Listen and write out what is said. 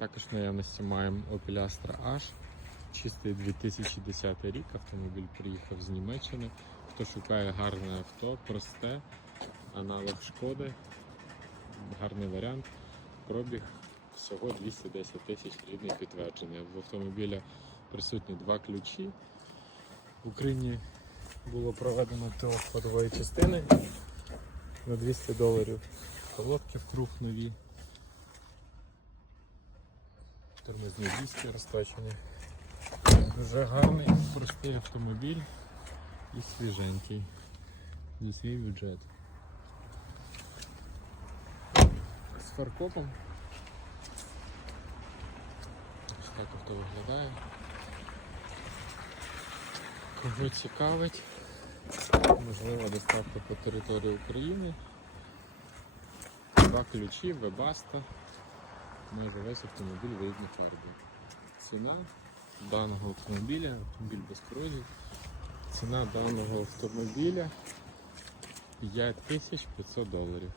Також в наявності маємо Opel Astra H. Чистий 2010 рік. Автомобіль приїхав з Німеччини. Хто шукає гарне авто, просте, аналог шкоди, гарний варіант. Пробіг всього 210 тисяч рідний підтвердження. В автомобіля присутні два ключі. В Україні було проведено ТО ходової частини на 200 доларів. Колодки вкруг нові. Тормозні диски розточені. Дуже гарний, простий автомобіль і свіженький. За свій бюджет. З фаркопом. Так авто виглядає. Кого цікавить, можлива доставка по території України. Два ключі, вебаста. Майже весь автомобіль в фарби. Ціна даного автомобіля, автомобіль без корозії. Ціна даного автомобіля 5500 доларів.